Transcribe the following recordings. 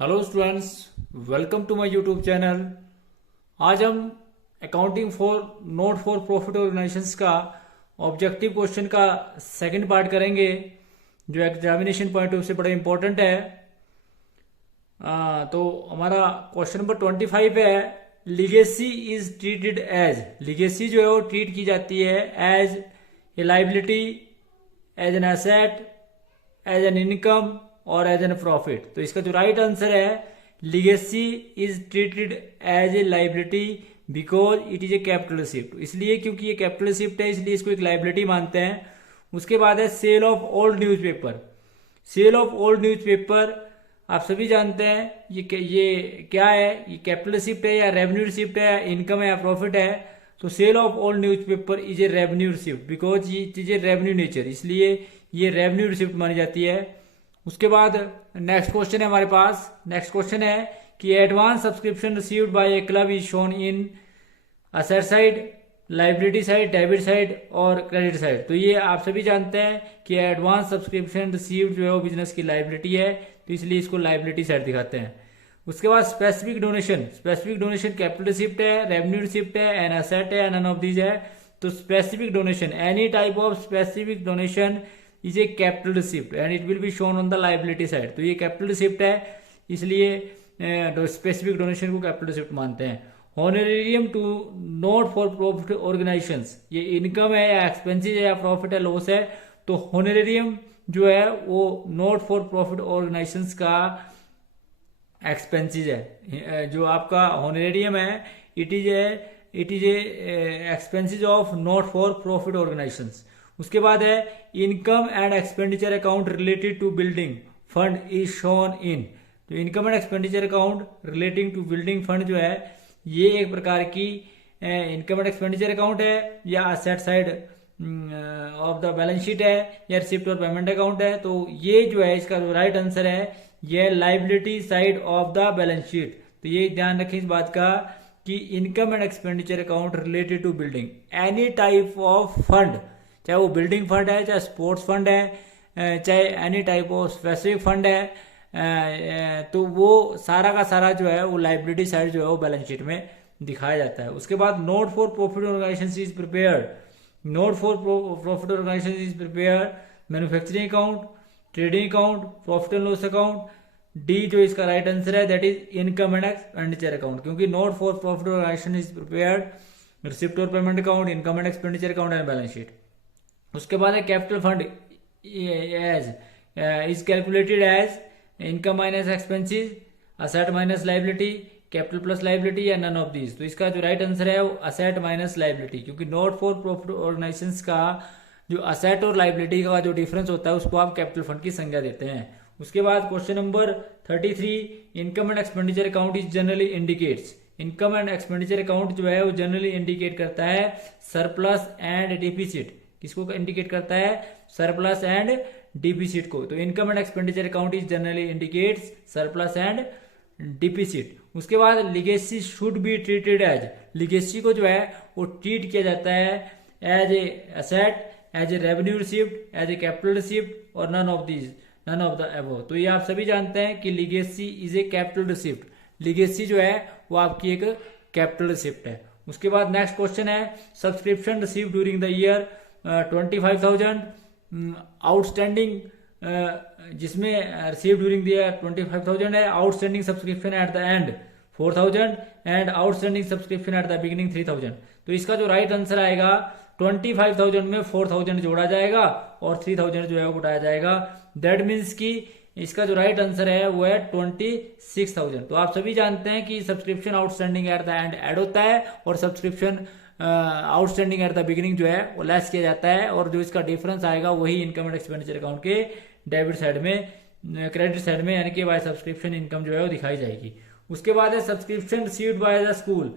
Hello students, welcome to my YouTube channel. आज हम accounting for not for profit organisations का objective question का second part करेंगे, जो एग्जामिनेशन पॉइंट ऑफ से बड़ा इंपॉर्टेंट है। तो हमारा क्वेश्चन नंबर 25 है, legacy is treated as. Legacy जो है वो ट्रीट की जाती है as a liability, as an asset, as an income और एज एन प्रॉफिट। तो इसका जो राइट आंसर है, legacy is treated as a liability because it is a capital receipt. इसलिए क्योंकि ये कैपिटल रिसिप्ट है, इसलिए इसको एक लाइबिलिटी मानते हैं। उसके बाद है sale of old newspaper. Sale of old newspaper आप सभी जानते हैं ये क्या है, ये कैपिटल रिसिप्ट है या रेवेन्यू रिसिप्ट है या इनकम है या प्रॉफिट है। तो sale of old newspaper is a revenue receipt because it is a revenue nature, इसलिए ये रेवेन्यू रिसिप्ट मानी जाती है। उसके बाद नेक्स्ट क्वेश्चन है हमारे पास। नेक्स्ट क्वेश्चन है कि advance subscription received by A club is shown in asset side, liability side, debit side और क्रेडिट साइड। तो ये आप सभी जानते हैं कि एडवांस सब्सक्रिप्शन रिसीव्ड जो है वो बिजनेस की लाइबिलिटी है, तो इसलिए इसको लाइबिलिटी साइड दिखाते हैं। उसके बाद specific donation. Specific donation capital receipt है, रेवेन्यू रिसिप्ट है, एन एसेट है, नन ऑफ दीज है। तो specific donation, any type of specific donation is a capital receipt and it will be shown on the liability side. तो ये capital receipt है, इसलिए specific donation को capital receipt मानते हैं। Honorarium to not for profit organisations, ये income है या एक्सपेंसिस है या प्रॉफिट है, लॉस है। तो हॉनरेरियम जो है वो नॉट फॉर प्रॉफिट ऑर्गेनाइजेशंस का एक्सपेंसिस है। जो आपका हॉनरेरियम है, it is a expenses of not for profit organisations. उसके बाद है income and expenditure account related to building fund is shown in. तो income and expenditure account relating to building fund जो है, ये एक प्रकार की इनकम एंड एक्सपेंडिचर अकाउंट है या asset side of the balance sheet है या रिसिप्ट और पेमेंट अकाउंट है। तो ये जो है इसका जो राइट आंसर है, ये liability side of the balance sheet. तो ये ध्यान रखें इस बात का कि income and expenditure account related to building, any type of fund, चाहे वो बिल्डिंग फंड है, चाहे स्पोर्ट्स फंड है, चाहे any type of specific fund है, तो वो सारा का सारा जो है वो लाइबिलिटी साइड जो है वो बैलेंस शीट में दिखाया जाता है। उसके बाद not for profit organisation is prepared. Not for profit organisation is prepared manufacturing account, trading account, profit and loss account. D जो इसका राइट आंसर है, that is income and expenditure account, क्योंकि not for profit organisation is prepared receipt और payment account, income and expenditure account and balance sheet. उसके बाद है capital fund as is calculated as income minus expenses, asset minus liability, capital plus liability या none of these. तो इसका जो right answer है वो असेट माइनस लाइबिलिटी, क्योंकि नॉट फॉर प्रॉफिट ऑर्गेनाइजेशंस का जो असेट और लाइबिलिटी का जो डिफरेंस होता है उसको आप कैपिटल फंड की संज्ञा देते हैं। उसके बाद question number 33, income and expenditure account is generally indicates. Income and expenditure account जो है वो जनरली इंडिकेट करता है सरप्लस एंड डिफिसिट। किसको इंडिकेट करता है? सरप्लस एंड डिफिसिट को। तो income and expenditure account is generally indicates surplus and deficit. उसके बाद legacy should be treated as. Legacy को जो है वो ट्रीट किया जाता है as a asset, as a revenue receipt, as a capital receipt और नन ऑफ द अबव। तो ये आप सभी जानते हैं कि legacy is a capital receipt. Legacy जो है वो आपकी एक कैपिटल रिसिप्ट है। उसके बाद नेक्स्ट क्वेश्चन है, subscription receive during the year 25,000, outstanding जिसमें रिसीव ड्यूरिंग द ईयर 25,000 है, outstanding subscription eight the and 4,000 and outstanding subscription at the beginning 3,000। तो इसका जो राइट आंसर आएगा, 25,000 में 4,000 जोड़ा जाएगा और 3,000 जो है वो घटाया जाएगा। दैट मीन्स कि इसका जो राइट आंसर है वो है 26,000। तो आप सभी जानते हैं कि subscription outstanding at the and add होता है और subscription outstanding at the beginning जो है वो लेस किया जाता है, और जो इसका डिफरेंस आएगा वही इनकम एंड एक्सपेंडिचर अकाउंट के डेबिट साइड में, क्रेडिट साइड में, यानी कि बाय सब्सक्रिप्शन इनकम जो है वो दिखाई जाएगी। उसके बाद है subscription received by the school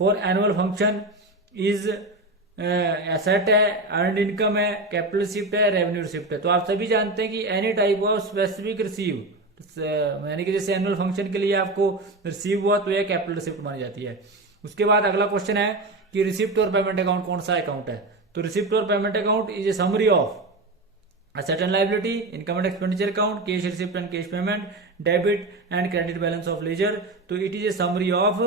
for annual function is asset है, अर्नड इनकम है, कैपिटल रिसिप्ट है, रेवेन्यू रिसिप्ट है। तो आप सभी जानते हैं कि any type of specific receive, यानी कि जैसे एनुअल फंक्शन के लिए आपको रिसीव हुआ तो यह कैपिटल रिसिप्ट मानी जाती है। उसके बाद अगला क्वेश्चन है कि रिसिप्ट और पेमेंट अकाउंट कौन सा अकाउंट है? तो रिसिप्ट और payment account is a summary of asset and liability, income and expenditure account, cash receipt and cash payment, debit and credit balance of ledger. तो it is a summary of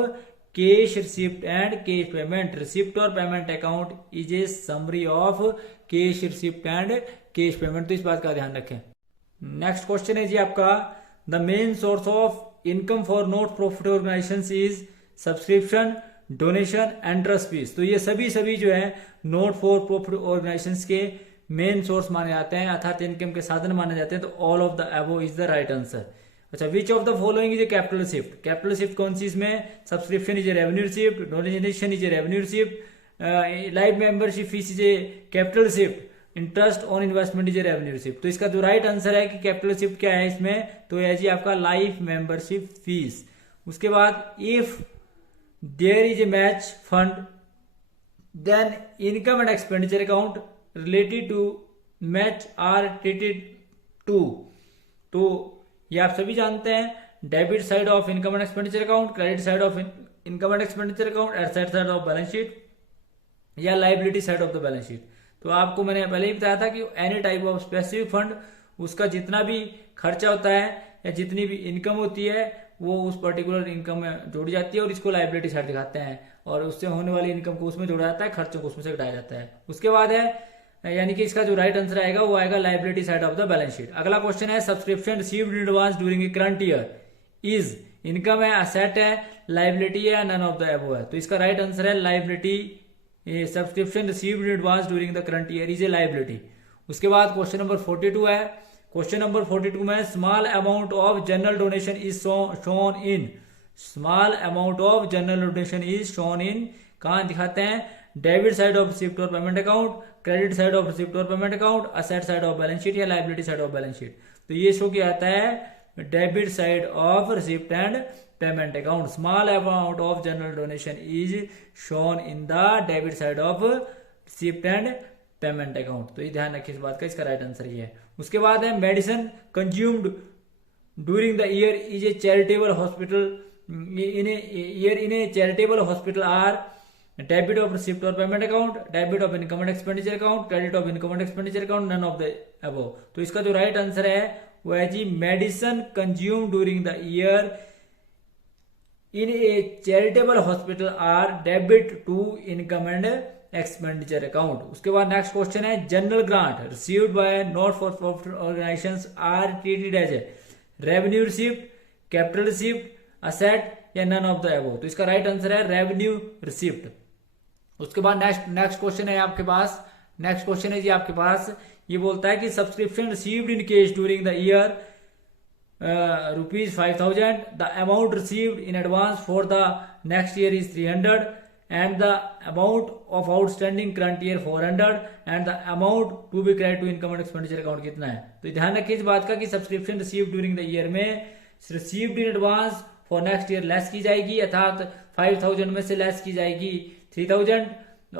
cash receipt and cash payment. Receipt और payment account is a summary of cash receipt and cash payment. तो इस बात का ध्यान रखें। Next question है जी आपका, the main source of income for not profit organisations is subscription, donation and trust fees. तो ये सभी जो है नॉट फॉर प्रॉफिट ऑर्गेनाइजेशंस के मेन सोर्स माने जाते हैं, अर्थात इनकम के साधन माने जाते हैं। तो all of the above is the right answer. अच्छा, which of the following is a capital receipt. Capital receipt कौन सी इसमें? Subscription is a revenue receipt, donation is a revenue receipt, life membership fee is a capital receipt, interest on investment is a revenue receipt. तो इसका जो right answer है कि capital receipt क्या है इसमें, तो है जी आपका लाइफ मेंबरशिप फीस। उसके बाद if there is a match fund then income and expenditure account related to match are treated to. तो ये आप सभी जानते हैं, debit side of income and expenditure account, credit side of income and expenditure account, asset side of balance sheet या liability side of the balance sheet. तो आपको मैंने पहले ही बताया था कि any type of specific fund, उसका जितना भी खर्चा होता है या जितनी भी इनकम होती है वो उस पर्टिकुलर इनकम में जोड़ी जाती है और इसको लाइबिलिटी साइड दिखाते हैं, और उससे होने वाली इनकम को उसमें जोड़ा जाता है, खर्चों को उसमें से घटाया जाता है। उसके बाद है यानी कि इसका जो राइट आंसर आएगा वो आएगा liability side of the balance sheet. अगला क्वेश्चन है, subscription received in advance during a current year is income है, असेट है, लाइबिलिटी है, नन ऑफ द अबव है। तो इसका राइट आंसर है liability. Subscription received in advance during the current year is a liability. उसके बाद क्वेश्चन नंबर 42 है। क्वेश्चन नंबर 42 में small amount of general donation is shown in, small amount of general donation is shown in, कहां दिखाते हैं? Debit side of receipt और payment account, credit side of receipt और payment account, asset side of balance sheet या liability side of balance sheet. तो ये show किया जाता है debit side of receipt and payment account. Small amount of general donation is shown in the debit side of receipt and payment account. तो ये ध्यान रखिए इस बात का, इसका राइट आंसर ये है। उसके बाद है medicine consumed during the year is a charitable hospital in a charitable hospital are debit of receipt और payment account, debit of income and expenditure account, credit of income and expenditure account, none of the above. तो इसका जो right answer है वो है जी medicine consume during the year in a charitable hospital are debit to income and expenditure account. उसके बाद next question है, general grant received by not for profit organisations are treated as a revenue receipt, capital receipt, asset या none of the above. तो इसका right answer है revenue receipt. उसके बाद next question है आपके पास, नेक्स्ट क्वेश्चन है जी आपके पास, ये बोलता है कि subscription received in cash during the year ₹5,000, the amount received in advance for the next year is 300 and the amount of outstanding current year 400 and the amount to be credit to income and expenditure account कितना है। तो ध्यान रखिए इस बात का कि subscription received during the year में received in advance for next year less की जाएगी, अर्थात 5,000 में से लेस की जाएगी 3,000,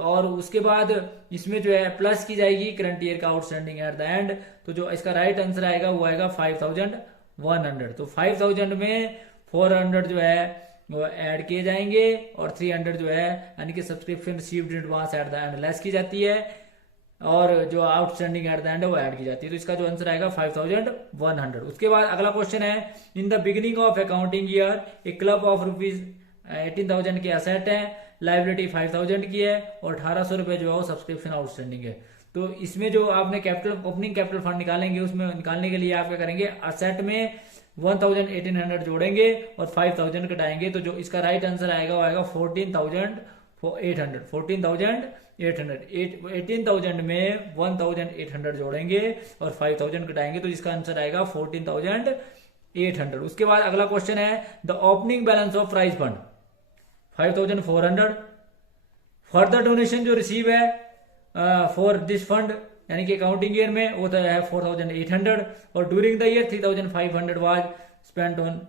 और उसके बाद इसमें जो है प्लस की जाएगी करंट ईयर का आउटस्टैंडिंग एट द एंड। तो जो इसका राइट आंसर आएगा वो आएगा 5,100। तो 5,000 में 400 जो है वो ऐड किए जाएंगे और 300 जो है यानी कि subscription received in advance at the and less की जाती है, और जो आउटस्टैंडिंग एट द एंड है वो ऐड की जाती है। तो इसका जो आंसर आएगा 5,100। उसके बाद अगला क्वेश्चन है, in the beginning of accounting year A club of ₹18,000 के असेट है, लाइबिलिटी 5,000 की है और 1,800 रुपए जो है वो सब्सक्रिप्शन आउटस्टैंडिंग है। तो इसमें जो आपने कैपिटल ओपनिंग कैपिटल फंड निकालेंगे, उसमें निकालने के लिए आप क्या करेंगे, असेट में 1,800 जोड़ेंगे और 5,000 घटाएंगे। तो जो इसका राइट आंसर आएगा वो आएगा 14,800। 18,000 में 1,800 जोड़ेंगे और 5,000 घटाएंगे, तो इसका आंसर आएगा 14,800। उसके बाद अगला क्वेश्चन है, the opening balance of prize fund 5,400, further donation जो रिसीव है फॉर दिस फंड यानी कि अकाउंटिंग ईयर में वो तो है 4,800, और during the year 3,500 was spent on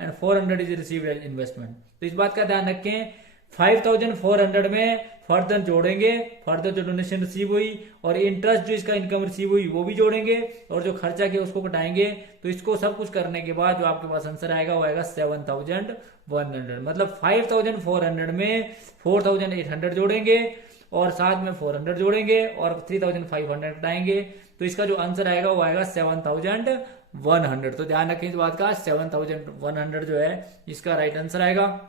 and 400 is received as investment. तो इस बात का ध्यान रखें, 5,400 में फर्दर जोड़ेंगे, फर्दर जो डोनेशन रिसीव हुई और इंटरेस्ट जो इसका इनकम रिसीव हुई वो भी जोड़ेंगे और जो खर्चा किया उसको घटाएंगे। तो इसको सब कुछ करने के बाद जो आपके पास आंसर आएगा वो आएगा 7,100। मतलब 5,400 में 4,800 जोड़ेंगे और साथ में 400 जोड़ेंगे और 3,500 घटाएंगे। तो इसका जो आंसर आएगा वो आएगा 7,100। 7,100। तो ध्यान रखें इस बात का, 7,100 जो है इसका राइट आंसर आएगा।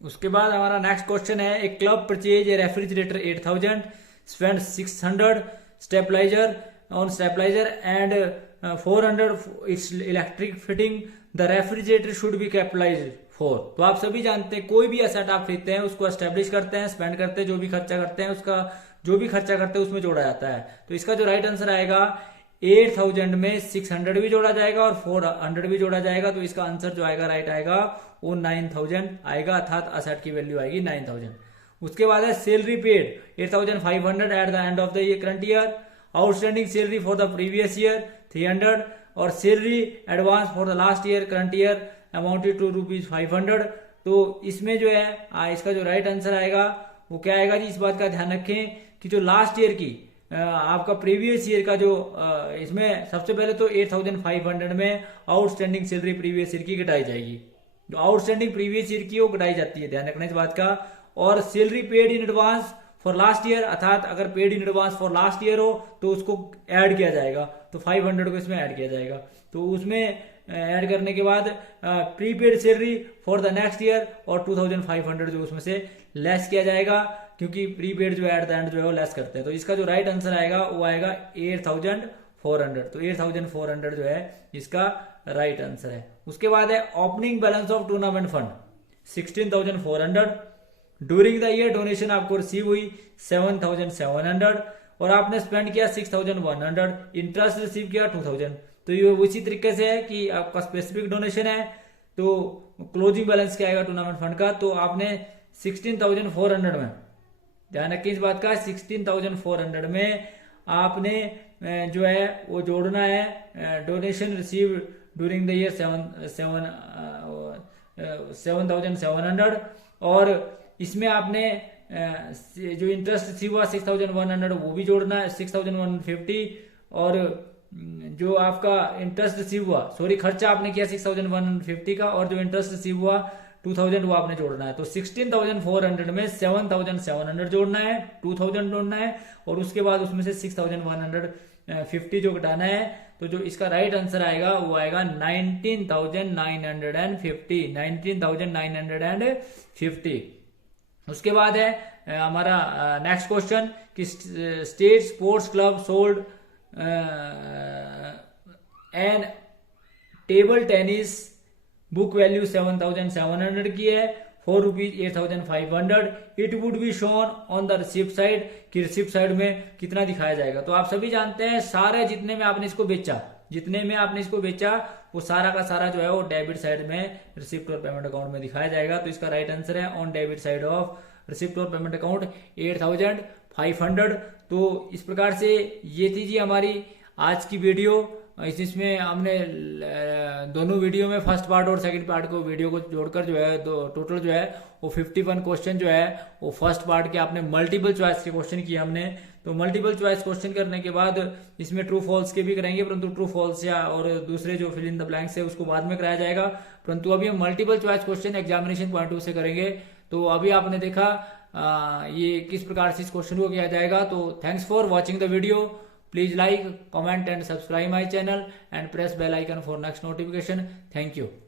उसके बाद हमारा नेक्स्ट क्वेश्चन है, a club purchase a refrigerator 8,000, spend 600 stabiliser on stabiliser and 400 its electric fitting, the refrigerator should be capitalised for. तो आप सभी जानते हैं कोई भी एसेट आप खरीदते हैं उसको एस्टेब्लिश करते हैं, स्पेंड करते हैं, जो भी खर्चा करते हैं उसका जो भी खर्चा करते हैं उसमें जोड़ा जाता है। तो इसका जो राइट आंसर आएगा 8,000 में 600 भी जोड़ा जाएगा और 400 भी जोड़ा जाएगा। तो इसका आंसर जो आएगा राइट आएगा वो 9,000 आएगा, अर्थात असेट की वैल्यू आएगी 9,000। उसके बाद है salary paid 8,500 at the end of the current year, outstanding salary for the previous year 300 और salary advance for the last year current year amounted to ₹500। तो इसमें जो है इसका जो राइट आंसर आएगा वो क्या आएगा जी, इस बात का ध्यान रखें कि जो लास्ट ईयर की आपका प्रीवियस ईयर का जो इसमें सबसे पहले तो 8,500 में आउटस्टैंडिंग सैलरी प्रीवियस ईयर की घटाई जाएगी, जो आउटस्टैंडिंग प्रीवियस ईयर की वो घटाई जाती है, ध्यान रखना इस बात का। और salary paid in advance for last year, अर्थात अगर paid in advance for last year हो तो उसको ऐड किया जाएगा, तो 500 को इसमें ऐड किया जाएगा। तो उसमें ऐड करने के बाद prepaid salary for the next year और 2,500 जो उसमें से लेस किया जाएगा, क्योंकि प्रीपेड जो एट द एंड जो है वो लेस करते हैं। तो इसका जो राइट आंसर आएगा वो आएगा 8,400। तो 8,400 जो है इसका राइट आंसर है। उसके बाद है opening balance of tournament fund 16,400, during the year donation आपको रिसीव हुई 7,700 और आपने स्पेंड किया 6,100, इंटरेस्ट रिसीव किया 2,000। तो ये उसी तरीके से है कि आपका स्पेसिफिक डोनेशन है तो क्लोजिंग बैलेंस क्या आएगा टूर्नामेंट फंड का, तो आपने 16,400 में, ध्यान रखिए इस बात का, 16,400 में आपने जो है वो जोड़ना है donation receive during the year 7,700 और इसमें आपने जो इंटरेस्ट रिसीव हुआ 6,100 वो भी जोड़ना है, 6,150 और जो आपका इंटरेस्ट रिसीव हुआ, सॉरी खर्चा आपने किया 6,150 का और जो इंटरेस्ट रिसीव हुआ 2,000 वो आपने जोड़ना है। तो 16,400 में 7,700 जोड़ना है, 2,000 जोड़ना है और उसके बाद उसमें से 6,150 जो घटाना है। तो जो इसका राइट आंसर आएगा वो आएगा 19,950। उसके बाद है हमारा नेक्स्ट क्वेश्चन कि state sports club sold N table tennis book value 7,700 की है, ₹8,500। It would be shown on the receipt side, कि रिसिप्ट साइड में कितना दिखाया जाएगा। तो आप सभी जानते हैं सारे जितने में आपने इसको बेचा वो सारा का सारा जो है वो डेबिट साइड में रिसिप्ट और पेमेंट अकाउंट में दिखाया जाएगा। तो इसका राइट आंसर है on debit side of receipt और पेमेंट अकाउंट 8,500। तो इस प्रकार से ये थी जी हमारी आज की वीडियो। इसमें हमने दोनों वीडियो में फर्स्ट पार्ट और सेकंड पार्ट को वीडियो को जोड़कर जो है टोटल जो है वो 51 क्वेश्चन जो है वो फर्स्ट पार्ट के आपने मल्टीपल चॉइस के क्वेश्चन किए हमने। तो मल्टीपल चॉइस क्वेश्चन करने के बाद इसमें ट्रू फॉल्स के भी करेंगे, परंतु ट्रू फॉल्स या और दूसरे जो फिल इन द ब्लैंक्स है उसको बाद में कराया जाएगा, परंतु अभी हम multiple choice question examination point of से करेंगे। तो अभी आपने देखा ये किस प्रकार से इस क्वेश्चन को किया जाएगा। तो thanks for watching the video. Please like, comment and subscribe my channel and press bell icon for next notification. Thank you.